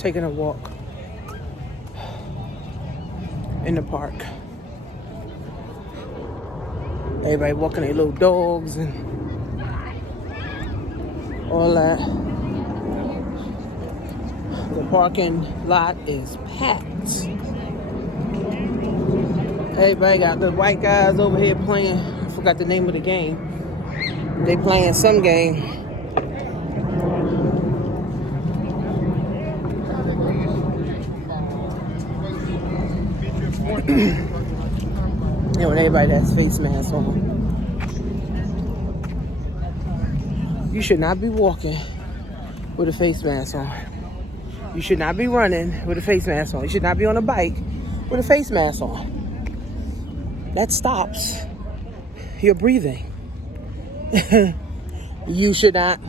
taking a walk in the park. Everybody walking their little dogs and all that. The parking lot is packed. Everybody got the white guys over here playing. I forgot the name of the game. They playing some game. You know, everybody has face masks on. You should not be walking with a face mask on. You should not be running with a face mask on. You should not be on a bike with a face mask on. That stops your breathing. You should not.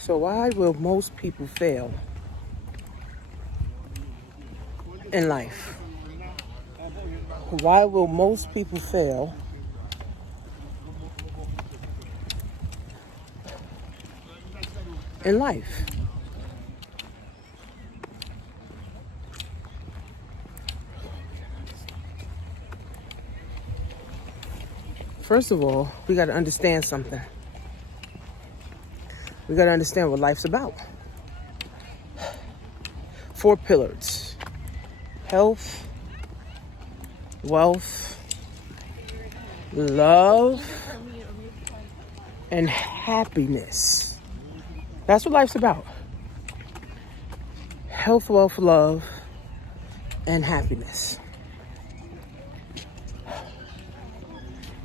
So why will most people fail in life? Why will most people fail in life? First of all, we got to understand something. We got to understand what life's about. 4 pillars: health, wealth, love, and happiness. That's what life's about. Health, wealth, love, and happiness.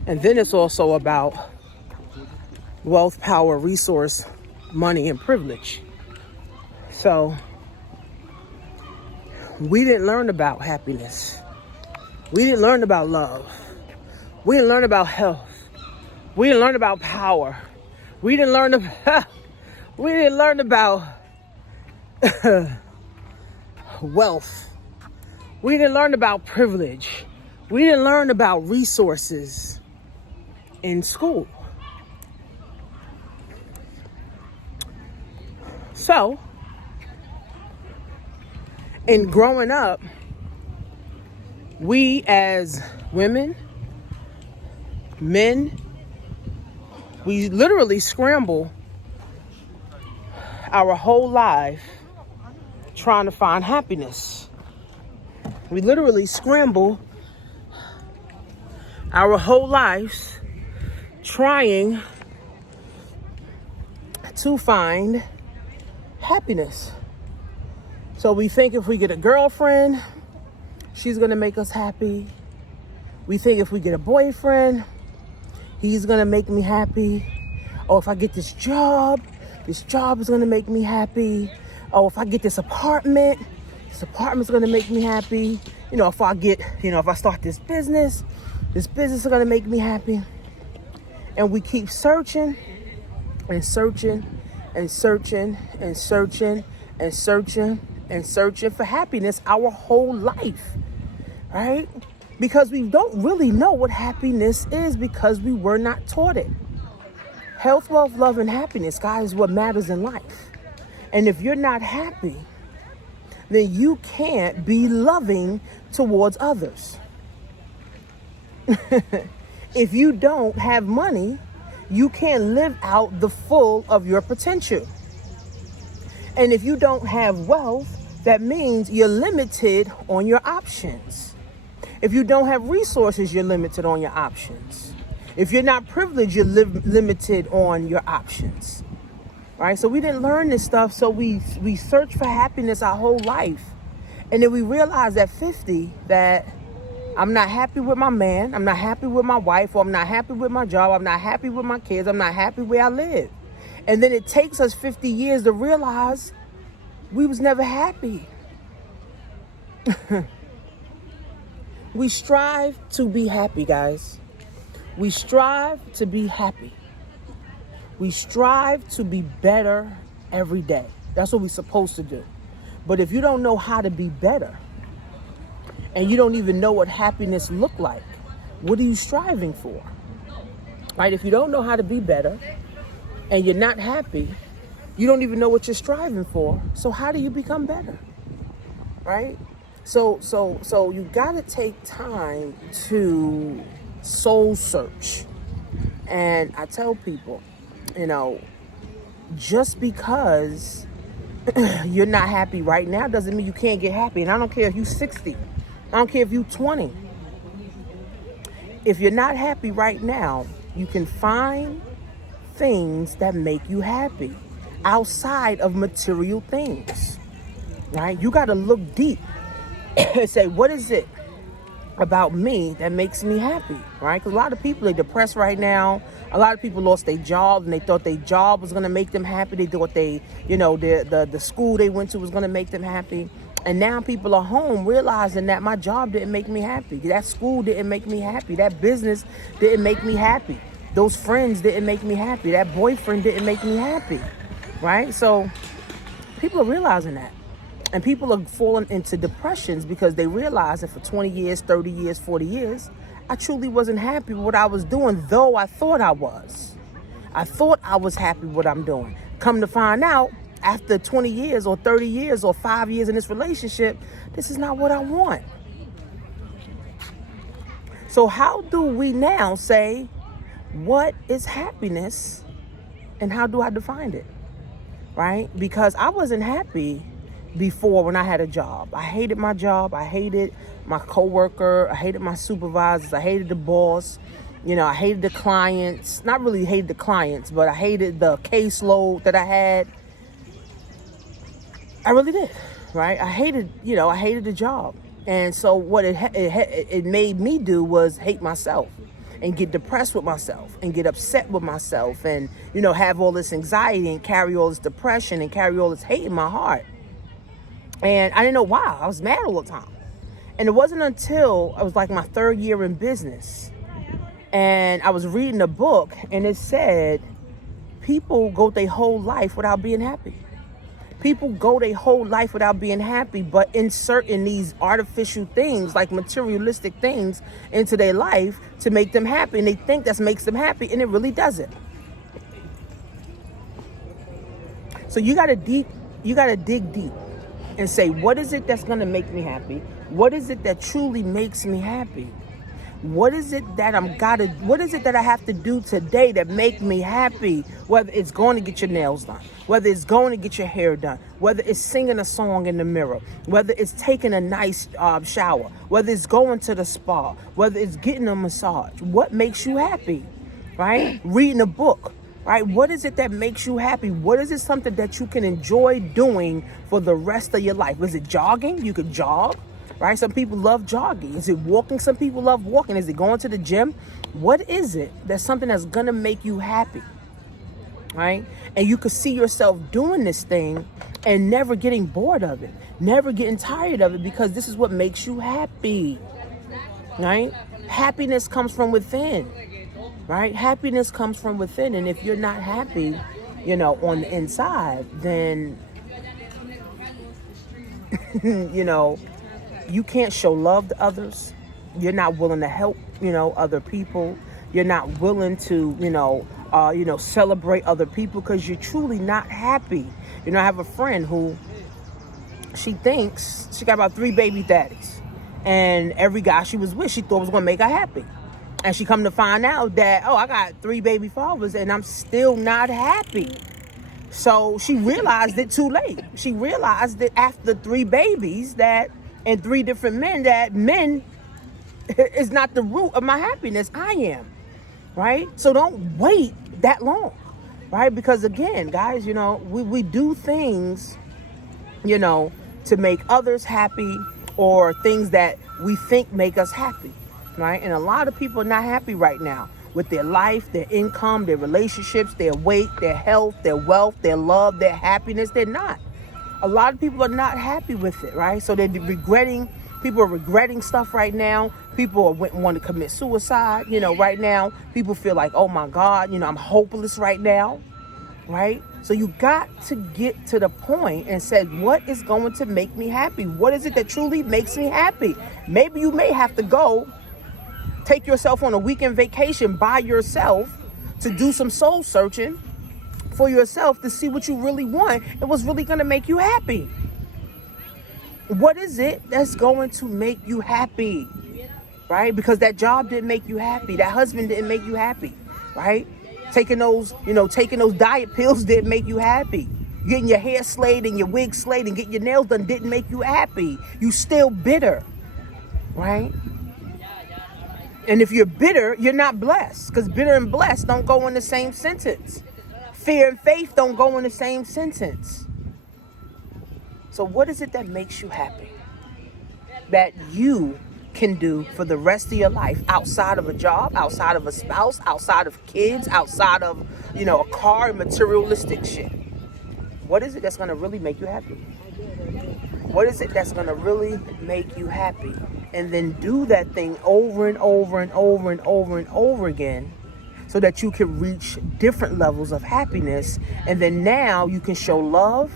And then it's also about wealth, power, resource, money, and privilege. So we didn't learn about happiness. We didn't learn about love. We didn't learn about health. We didn't learn about power. We didn't learn about wealth. We didn't learn about privilege. We didn't learn about resources in school. So, in growing up, we as women, men, we literally scramble our whole life trying to find happiness. We literally scramble our whole lives trying to find happiness. So we think if we get a girlfriend, she's gonna make us happy. We think if we get a boyfriend, he's gonna make me happy. Or if I get this job is gonna make me happy. Or if I get this apartment's gonna make me happy. You know, if I start this business is gonna make me happy. And we keep searching and searching and searching and searching and searching and searching for happiness our whole life, right? Because we don't really know what happiness is because we were not taught it. Health, wealth, love, and happiness, guys, is what matters in life. And if you're not happy, then you can't be loving towards others. If you don't have money, you can't live out the full of your potential. And if you don't have wealth, that means you're limited on your options. If you don't have resources, you're limited on your options. If you're not privileged, you're limited on your options. Right? So we didn't learn this stuff, so we searched for happiness our whole life. And then we realized at 50 that I'm not happy with my man, I'm not happy with my wife, or I'm not happy with my job, I'm not happy with my kids, I'm not happy where I live. And then it takes us 50 years to realize we was never happy. We strive to be happy, guys. We strive to be happy. We strive to be better every day. That's what we're supposed to do. But if you don't know how to be better, and you don't even know what happiness look like, what are you striving for? Right? If you don't know how to be better and you're not happy, you don't even know what you're striving for. So how do you become better? Right? So you got to take time to soul search. And I tell people, just because you're not happy right now doesn't mean you can't get happy. And I don't care if you're 60. I don't care if you're 20. If you're not happy right now, you can find things that make you happy outside of material things, right? You got to look deep and say, what is it about me that makes me happy, right? Because a lot of people are depressed right now. A lot of people lost their job and they thought their job was going to make them happy. They thought the school they went to was going to make them happy. And now people are home realizing that my job didn't make me happy. That school didn't make me happy. That business didn't make me happy. Those friends didn't make me happy. That boyfriend didn't make me happy, right? So people are realizing that. And people are falling into depressions because they realize that for 20 years, 30 years, 40 years, I truly wasn't happy with what I was doing, though I thought I was. I thought I was happy with what I'm doing. Come to find out, after 20 years or 30 years or 5 years in this relationship, this is not what I want. So how do we now say, what is happiness and how do I define it, right? Because I wasn't happy before when I had a job. I hated my job. I hated my coworker. I hated my supervisors. I hated the boss. I hated the clients. Not really hated the clients, but I hated the caseload that I had. I really did, right? I hated the job. And so what it made me do was hate myself and get depressed with myself and get upset with myself and, have all this anxiety and carry all this depression and carry all this hate in my heart. And I didn't know why. I was mad all the time. And it wasn't until I was like my 3rd year in business and I was reading a book and it said people go their whole life without being happy. People go their whole life without being happy, but inserting these artificial things like materialistic things into their life to make them happy. And they think that makes them happy and it really doesn't. So you got to dig deep and say, what is it that's going to make me happy? What is it that truly makes me happy? What is it that what is it that I have to do today that make me happy? Whether it's going to get your nails done, whether it's going to get your hair done, whether it's singing a song in the mirror, whether it's taking a nice shower, whether it's going to the spa, whether it's getting a massage. What makes you happy, right? Reading a book, right? What is it that makes you happy? What is it something that you can enjoy doing for the rest of your life? Is it jogging? You could jog. Right? Some people love jogging. Is it walking? Some people love walking. Is it going to the gym? What is it that's something that's going to make you happy? Right? And you could see yourself doing this thing and never getting bored of it, never getting tired of it because this is what makes you happy. Right? Happiness comes from within. Right? Happiness comes from within. And if you're not happy, on the inside, then, you can't show love to others. You're not willing to help, other people. You're not willing to, celebrate other people because you're truly not happy. I have a friend who she thinks she got about 3 baby daddies. And every guy she was with, she thought was going to make her happy. And she come to find out that, I got 3 baby fathers and I'm still not happy. So she realized it too late. She realized that after 3 babies and 3 different men, that men is not the root of my happiness. I am, right? So don't wait that long, right? Because again, guys, we do things, to make others happy or things that we think make us happy, right? And a lot of people are not happy right now with their life, their income, their relationships, their weight, their health, their wealth, their love, their happiness. They're not. A lot of people are not happy with it, right? So people are regretting stuff right now. People want to commit suicide, right now. People feel like, oh my God, I'm hopeless right now, right? So you got to get to the point and say, what is going to make me happy? What is it that truly makes me happy? Maybe you may have to go take yourself on a weekend vacation by yourself to do some soul searching for yourself to see what you really want and what's really going to make you happy. What is it that's going to make you happy? Right? Because that job didn't make you happy. That husband didn't make you happy. Right? Taking those diet pills didn't make you happy. Getting your hair slayed and your wig slayed and getting your nails done didn't make you happy. You still bitter. Right? And if you're bitter, you're not blessed. Because bitter and blessed don't go in the same sentence. Fear and faith don't go in the same sentence. So what is it that makes you happy? That you can do for the rest of your life outside of a job, outside of a spouse, outside of kids, outside of, a car and materialistic shit. What is it that's going to really make you happy? What is it that's going to really make you happy? And then do that thing over and over and over and over and over again so that you can reach different levels of happiness. And then now you can show love,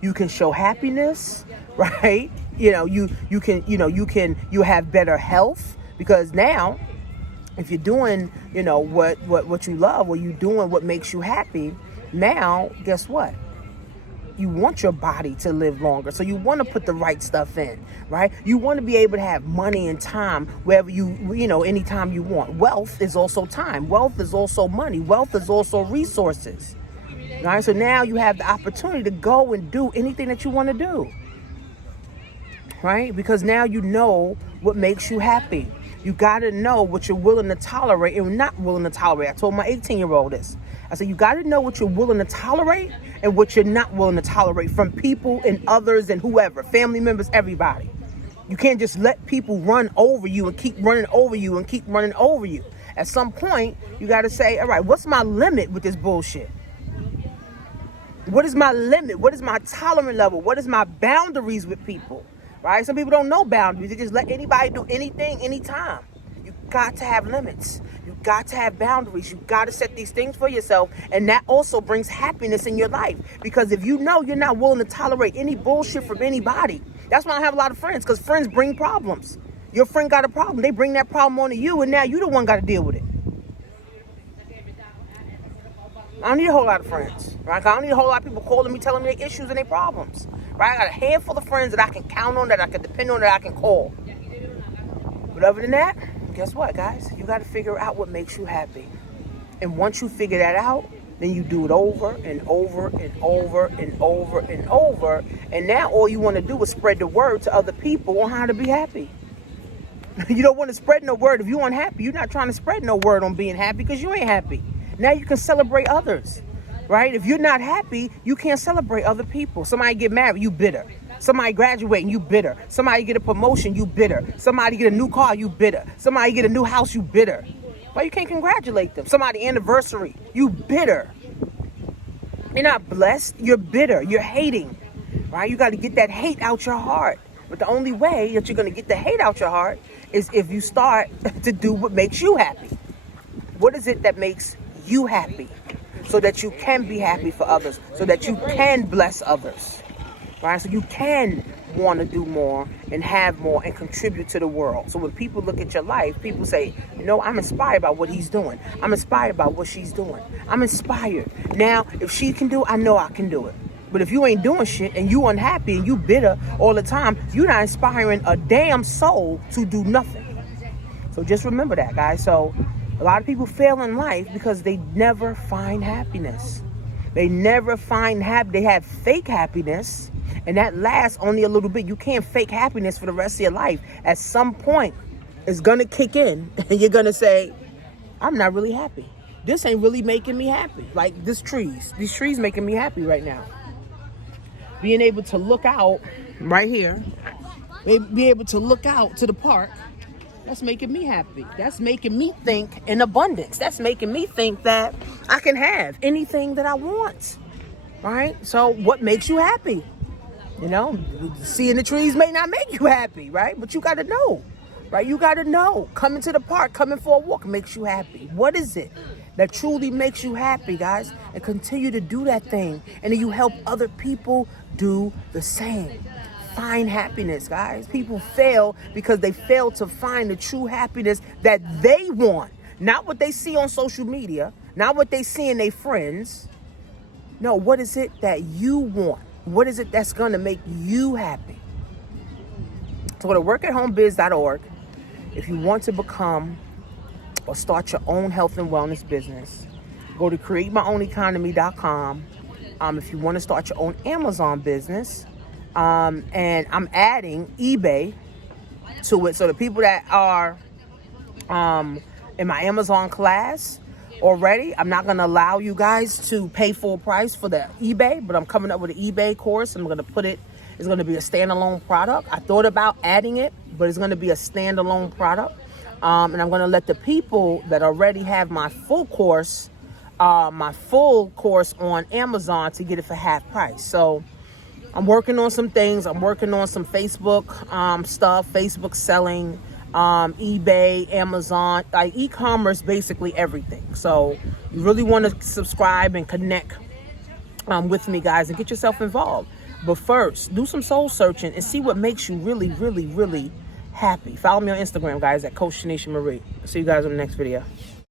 you can show happiness, right? You have better health, because now if you're doing, what you love, or you're doing what makes you happy, now guess what? You want your body to live longer. So you want to put the right stuff in, right? You want to be able to have money and time wherever anytime you want. Wealth is also time. Wealth is also money. Wealth is also resources. All right? So now you have the opportunity to go and do anything that you want to do. Right? Because now you know what makes you happy. You got to know what you're willing to tolerate and not willing to tolerate. I told my 18-year-old this. I said, you got to know what you're willing to tolerate and what you're not willing to tolerate from people and others and whoever, family members, everybody. You can't just let people run over you and keep running over you and keep running over you. At some point, you got to say, all right, what's my limit with this bullshit? What is my limit? What is my tolerance level? What is my boundaries with people? Right? Some people don't know boundaries. They just let anybody do anything, anytime. You got to have limits. You got to have boundaries. You got to set these things for yourself. And that also brings happiness in your life. Because if you know you're not willing to tolerate any bullshit from anybody, that's why I have a lot of friends. Because friends bring problems. Your friend got a problem. They bring that problem onto you. And now you the one got to deal with it. I don't need a whole lot of friends. Right? I don't need a whole lot of people calling me, telling me their issues and their problems. Right? I got a handful of friends that I can count on, that I can depend on, that I can call. But other than that, guess what, guys? You got to figure out what makes you happy. And once you figure that out, then you do it over and over and over and over and over. And now all you want to do is spread the word to other people on how to be happy. You don't want to spread no word if you're unhappy. You're not trying to spread no word on being happy because you ain't happy. Now you can celebrate others. Right? If you're not happy, you can't celebrate other people. Somebody get married, you bitter. Somebody graduating, you bitter. Somebody get a promotion, you bitter. Somebody get a new car, you bitter. Somebody get a new house, you bitter. Well, you can't congratulate them. Somebody anniversary, you bitter. You're not blessed, you're bitter. You're hating. Right? You got to get that hate out your heart. But the only way that you're going to get the hate out your heart is if you start to do what makes you happy. What is it that makes you happy? So that you can be happy for others, so that you can bless others, right? So you can want to do more and have more and contribute to the world. So when people look at your life, people say, I'm inspired by what he's doing. I'm inspired by what she's doing. I'm inspired. Now, if she can do it, I know I can do it. But if you ain't doing shit and you unhappy and you bitter all the time, you're not inspiring a damn soul to do nothing. So just remember that, guys. So a lot of people fail in life because they never find happiness. They never find They have fake happiness, and that lasts only a little bit. You can't fake happiness for the rest of your life. At some point, it's going to kick in, and you're going to say, I'm not really happy. This ain't really making me happy. Like these trees making me happy right now. Being able to look out right here, be able to look out to the park, that's making me happy. That's making me think in abundance. That's making me think that I can have anything that I want, right? So what makes you happy? Seeing the trees may not make you happy, right? But you got to know right? You got to know. Coming to the park, coming for a walk makes you happy. What is it that truly makes you happy, guys? And continue to do that thing. And then you help other people do the same. Find happiness, guys. People fail because they fail to find the true happiness that they want. Not what they see on social media, not what they see in their friends. No, what is it that you want? What is it that's going to make you happy? So go to workathomebiz.org if you want to become or start your own health and wellness business. Go to createmyown.economy.com if you want to start your own Amazon business. And I'm adding eBay to it. So the people that are in my Amazon class already, I'm not going to allow you guys to pay full price for the eBay, but I'm coming up with an eBay course. I'm going to put it, it's going to be a standalone product. I thought about adding it, but it's going to be a standalone product. And I'm going to let the people that already have my full course on Amazon to get it for half price. So I'm working on some things. I'm working on some Facebook stuff, Facebook selling, eBay, Amazon, like e-commerce, basically everything. So you really want to subscribe and connect with me, guys, and get yourself involved. But first, do some soul searching and see what makes you really, really, really happy. Follow me on Instagram, guys, at Coach Tanisha Marie. See you guys in the next video.